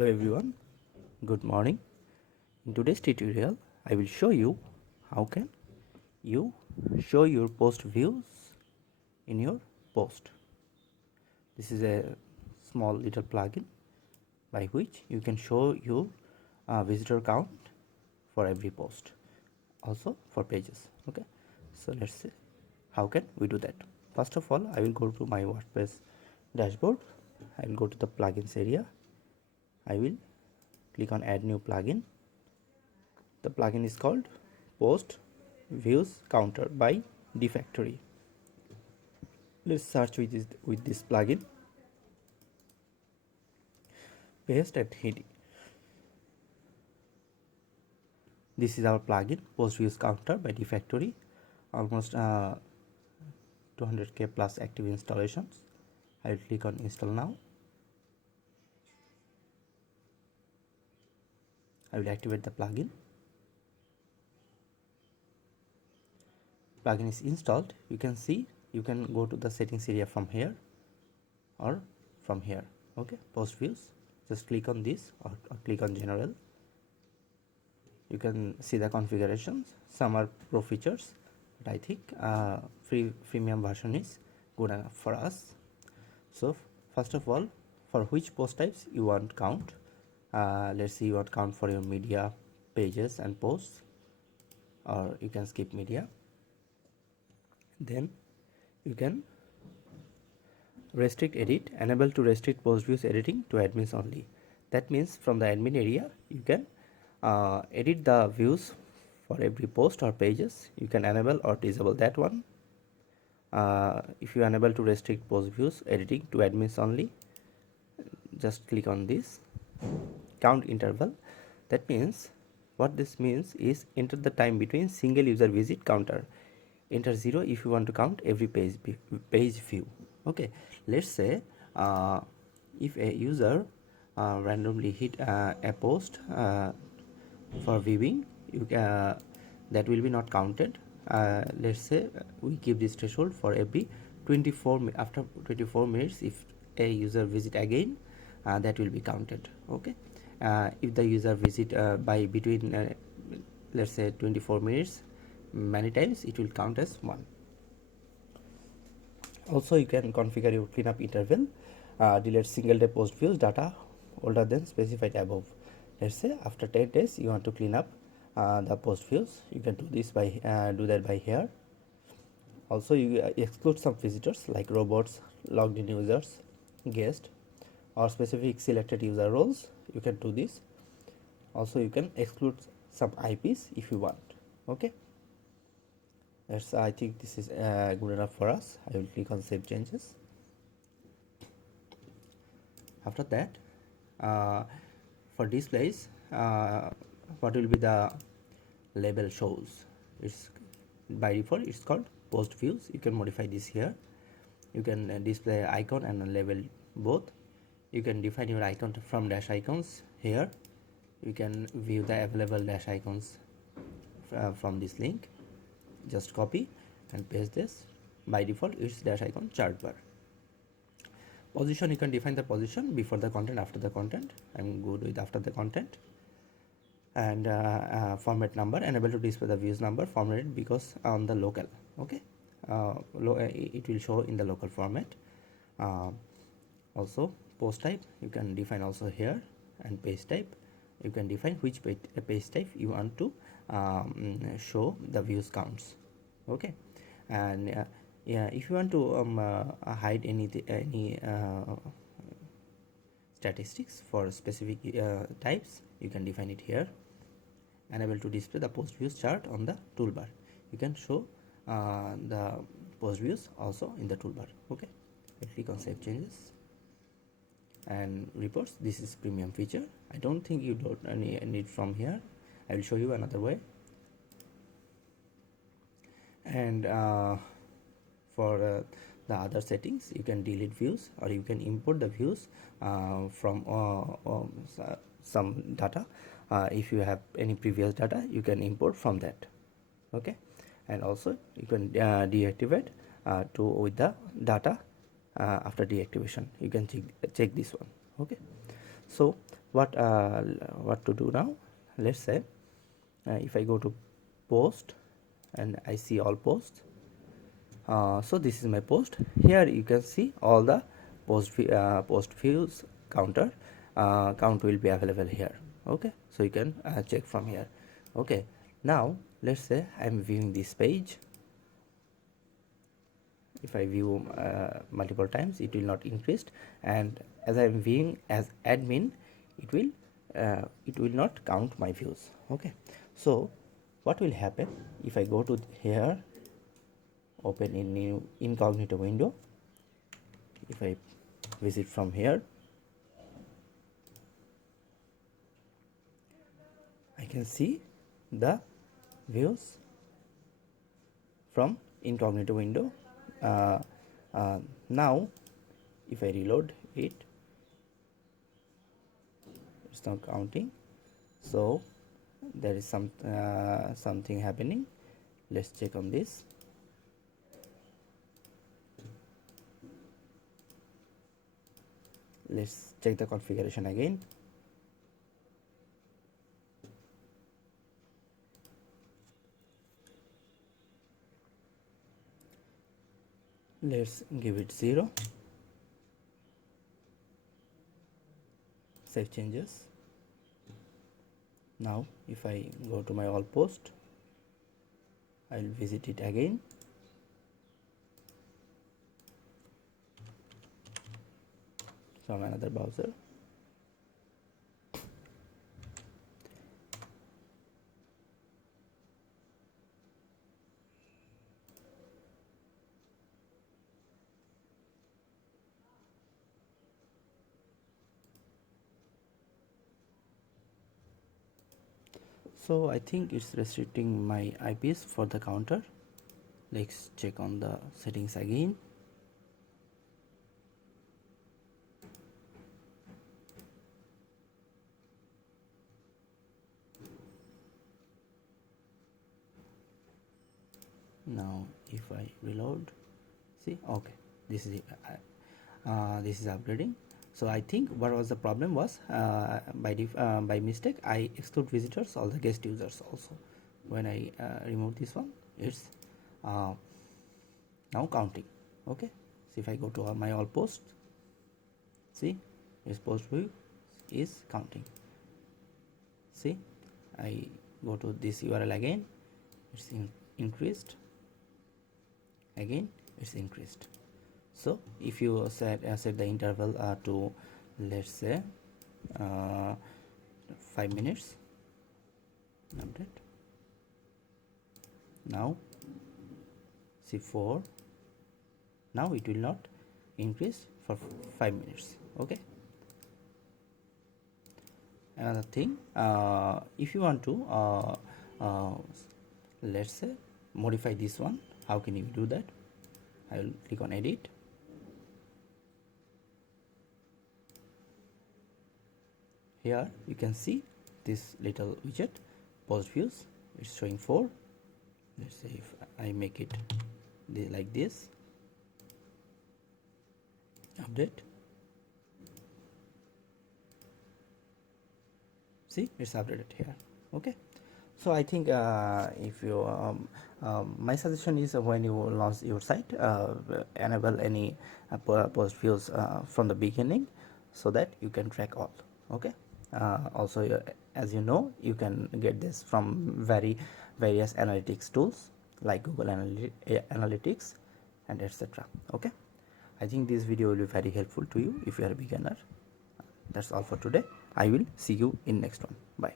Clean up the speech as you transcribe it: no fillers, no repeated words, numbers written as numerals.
Hello everyone, good morning. In today's tutorial I will show you how can you show your post views in your post. This is a small little plugin by which you can show your visitor count for every post, also for pages. Okay, so let's see how can we do that. First of all, I will go to my WordPress dashboard. I will go to the plugins area. I will click on add new plugin. The plugin is called Post Views Counter by Defactory. Let's search with this plugin. Paste and hit. This is our plugin, Post Views Counter by Defactory. Almost 200k plus active installations. I will click on install now. I will activate the plugin. Plugin is installed. You can see, you can go to the settings area from here or from here. Okay, post views, just click on this or click on general. You can see the configurations. Some are pro features, but I think freemium version is good enough for us. So first of all, for which post types you want count. Let's see, you want count for your media, pages and posts, or you can skip media. Then you can restrict edit, enable to restrict post views editing to admins only. That means from the admin area you can edit the views for every post or pages. You can enable or disable that one. If you enable to restrict post views editing to admins only, just click on this count interval. That means, what this means is, enter the time between single user visit counter. Enter 0 if you want to count every page view. Okay, let's say if a user randomly hit a post for viewing, that will be not counted. Let's say we give this threshold for every 24 after 24 minutes. If a user visit again, that will be counted. Okay, if the user visit by between let's say 24 minutes many times, it will count as 1. Also, you can configure your cleanup interval. Delete single day post views data older than specified above. Let's say after 10 days you want to clean up the post views. You can do this by do that by here. Also, you exclude some visitors like robots, logged in users, guest, or specific selected user roles. You can do this. Also, you can exclude some IPs if you want. Okay, that's, I think this is good enough for us. I will click on save changes. After that, for displays, what will be the label shows? It's by default it's called post views. You can modify this here. You can display icon and a label both. You can define your icon from dash icons here. You can view the available dash icons from this link. Just copy and paste this. By default it's dash icon chart bar. Position, you can define the position before the content, after the content. I'm good with after the content. And format number, enable to display the views number formatted because on the local. Okay, it will show in the local format. Also post type you can define also here, and page type you can define which page type you want to show the views counts. Okay, and yeah, if you want to hide any statistics for specific types, you can define it here. Enable to display the post views chart on the toolbar. You can show the post views also in the toolbar. Okay, click on save changes and reports. This is premium feature. I don't think you don't need from here. I will show you another way. And for the other settings, you can delete views or you can import the views from some data. If you have any previous data, you can import from that. Okay, and also you can deactivate with the data after deactivation. You can check this one. Okay, so What to do now? Let's say if I go to post and I see all posts. So this is my post. Here you can see all the post views counter. Count will be available here. Okay, so you can check from here. Okay, now let's say I'm viewing this page. If I view multiple times, it will not increase, and as I'm viewing as admin, it will not count my views. Okay, so what will happen if I go to here, open in new incognito window? If I visit from here, I can see the views from incognito window. Now if I reload it, it's not counting, so there is something happening. Let's check on this. Let's check the configuration again. Let's give it 0. Save changes. Now if I go to my all post, I'll visit it again. From another browser. So I think it's restricting my IPs for the counter. Let's check on the settings again. Now if I reload, see, okay, this is upgrading. So I think what was the problem was by mistake I exclude visitors, all the guest users also. When I remove this one, it's now counting. Okay, so if I go to my all posts, see, this post view is counting. See, I go to this URL again, it's increased, again it's increased. So if you set the interval to, let's say, 5 minutes, update. Now see 4. Now it will not increase for 5 minutes. Okay, another thing, if you want to let's say modify this one, how can you do that? I will click on edit. Here you can see this little widget, post views, it's showing 4. Let's say if I make it like this, update, see, it's updated here. Okay, so I think if you my suggestion is when you launch your site, enable any post views from the beginning, so that you can track all. Okay, also as you know, you can get this from various analytics tools like Google Analytics and etc. Okay, I think this video will be very helpful to you if you are a beginner. That's all for today. I will see you in next one. Bye.